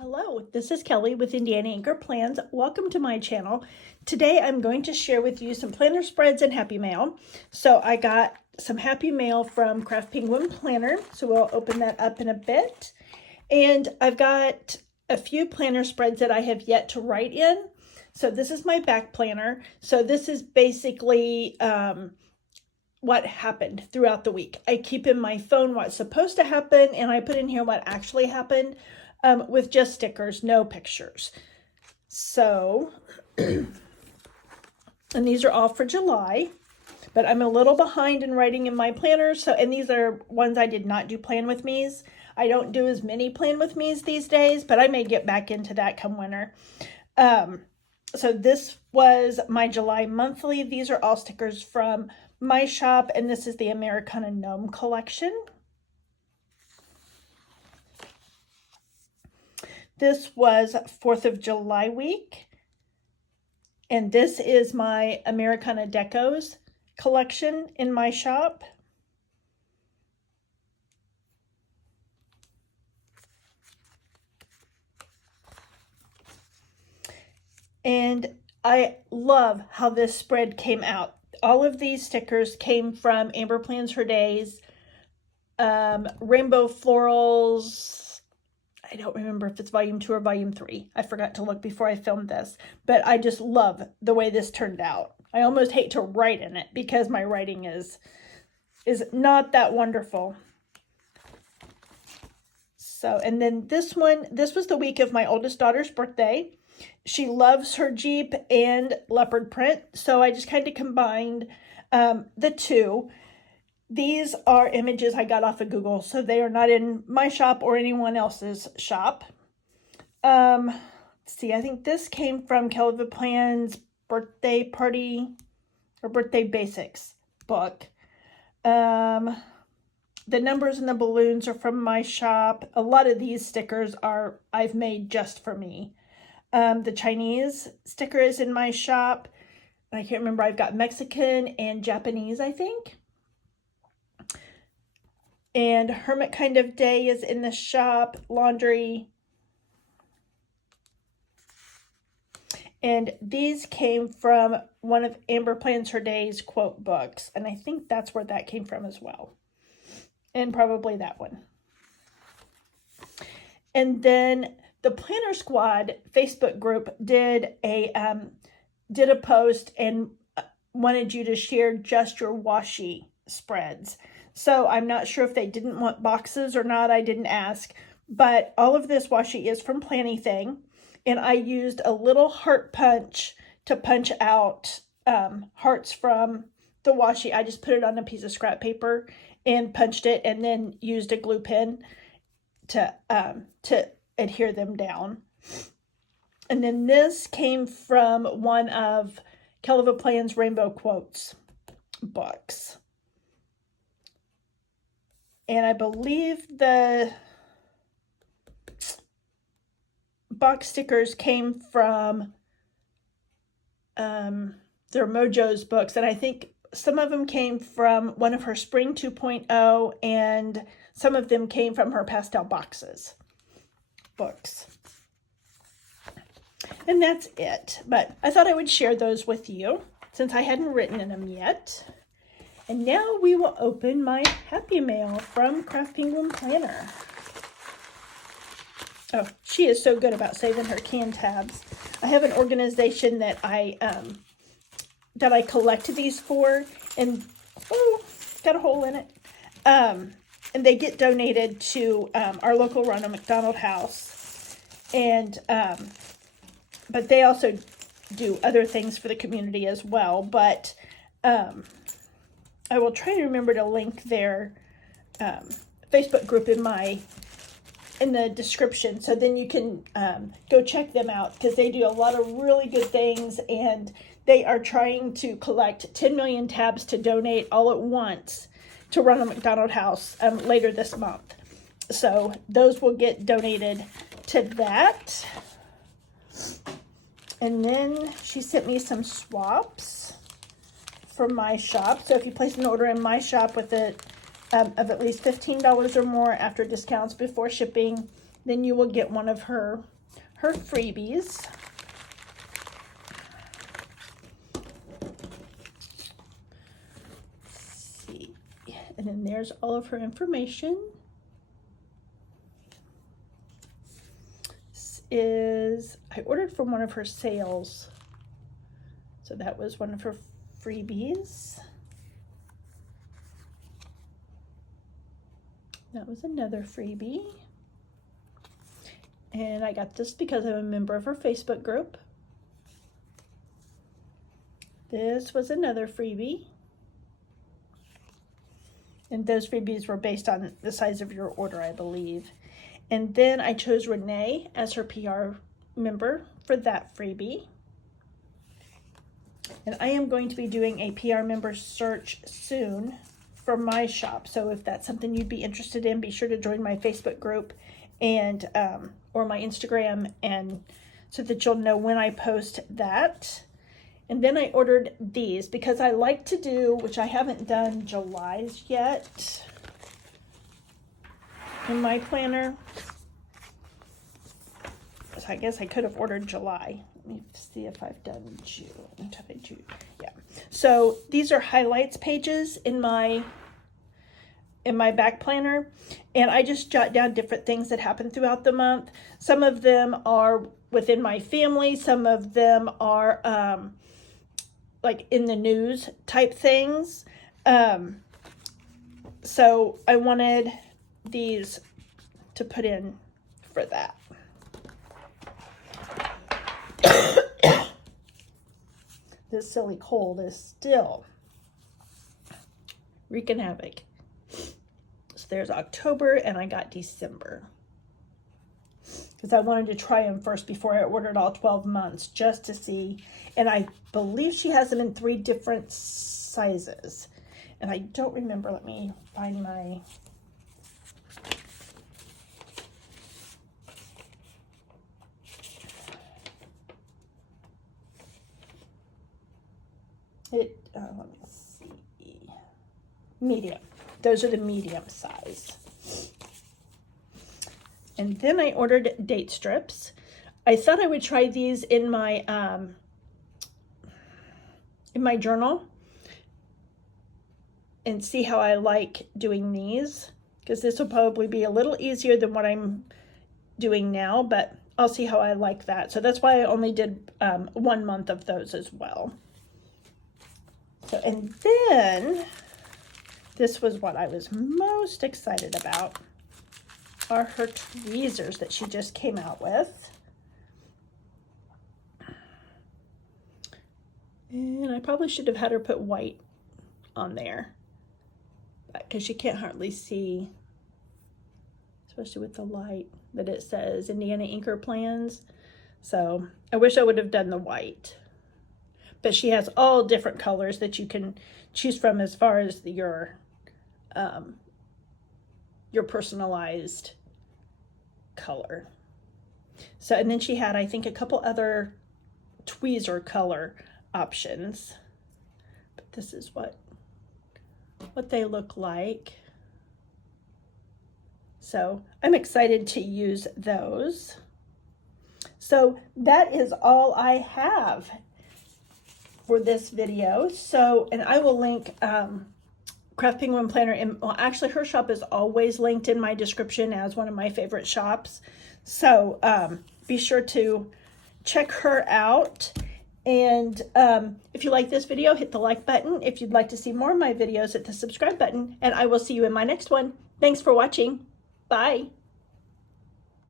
Hello, this is Kelly with Indiana Anchor Plans. Welcome to my channel. Today I'm going to share with you some planner spreads and Happy Mail. So I got some Happy Mail from Craft Penguin Planner, so we'll open that up in a bit. And I've got a few planner spreads that I have yet to write in. So this is my back planner. So this is basically what happened throughout the week. I keep in my phone what's supposed to happen, and I put in here what actually happened. With just stickers, no pictures. So, and these are all for July, but I'm a little behind in writing in my planner. So, and these are ones I did not do plan with me's. I don't do as many plan with me's these days, but I may get back into that come winter. So this was my July monthly. These are all stickers from my shop, and this is the Americana Gnome collection. This was 4th of July week, and this is my Americana Decos collection in my shop. And I love how this spread came out. All of these stickers came from Amber Plans Her Days, Rainbow Florals. I don't remember if it's volume 2 or volume 3. I forgot to look before I filmed this, but I just love the way this turned out. I almost hate to write in it because my writing is not that wonderful. So, and then this one, this was the week of my oldest daughter's birthday. She loves her Jeep and leopard print, so I just kind of combined the two. These are images I got off of Google, so they are not in my shop or anyone else's shop. Let's see, I think this came from Kelly Plan's birthday party or birthday basics book. The numbers and the balloons are from my shop. A lot of these stickers I've made just for me. The Chinese sticker is in my shop. I can't remember. I've got Mexican and Japanese, I think. And Hermit Kind of Day is in the shop, laundry. And these came from one of Amber Plans Her Days quote books. And I think that's where that came from as well. And probably that one. And then the Planner Squad Facebook group did a post and wanted you to share just your washi spreads. So I'm not sure if they didn't want boxes or not. I didn't ask. But all of this washi is from Planything. And I used a little heart punch to punch out hearts from the washi. I just put it on a piece of scrap paper and punched it, and then used a glue pen to adhere them down. And then this came from one of Kelly Plan's Rainbow Quotes books. And I believe the box stickers came from their Mojo's books. And I think some of them came from one of her Spring 2.0, and some of them came from her Pastel Boxes books. And that's it. But I thought I would share those with you since I hadn't written in them yet. And now we will open my Happy Mail from Craft Penguin Planner. Oh, she is so good about saving her can tabs. I have an organization that I collect these for, and oh, got a hole in it. And they get donated to our local Ronald McDonald House. And but they also do other things for the community as well. But I will try to remember to link their Facebook group in the description, so then you can go check them out, because they do a lot of really good things, and they are trying to collect 10 million tabs to donate all at once to Ronald McDonald House later this month. So those will get donated to that. And then she sent me some swaps from my shop. So if you place an order in my shop with it of at least $15 or more after discounts before shipping, then you will get one of her freebies. Let's see. And then there's all of her information. I ordered from one of her sales. So that was one of her freebies. That was another freebie. And I got this because I'm a member of her Facebook group. This was another freebie. And those freebies were based on the size of your order, I believe. And then I chose Renee as her PR member for that freebie. And I am going to be doing a PR member search soon for my shop. So if that's something you'd be interested in, be sure to join my Facebook group and or my Instagram, and so that you'll know when I post that. And then I ordered these because I like to do, which I haven't done July's yet in my planner. So I guess I could have ordered July. Let me see if I've done June. Yeah. So these are highlights pages in my back planner, and I just jot down different things that happen throughout the month. Some of them are within my family. Some of them are like in the news type things. So I wanted these to put in for that. This silly cold is still wreaking havoc. So there's October, and I got December, because I wanted to try them first before I ordered all 12 months, just to see. And I believe she has them in 3 different sizes. And I don't remember. Let me find my... let me see. Medium. Those are the medium size. And then I ordered date strips. I thought I would try these in my journal and see how I like doing these, because this will probably be a little easier than what I'm doing now, but I'll see how I like that. So that's why I only did 1 month of those as well. So, and then this was what I was most excited about, are her tweezers that she just came out with. And I probably should have had her put white on there, because you can't hardly see, especially with the light, that it says Indiana Inker Plans. So I wish I would have done the white. But she has all different colors that you can choose from as far as your personalized color. So, and then she had, I think, a couple other tweezer color options. But this is what they look like. So I'm excited to use those. So that is all I have for this video. So, and I will link Craft Penguin Planner, and well, actually her shop is always linked in my description as one of my favorite shops. So be sure to check her out. And if you like this video, hit the like button. If you'd like to see more of my videos, hit the subscribe button, and I will see you in my next one. Thanks for watching. Bye.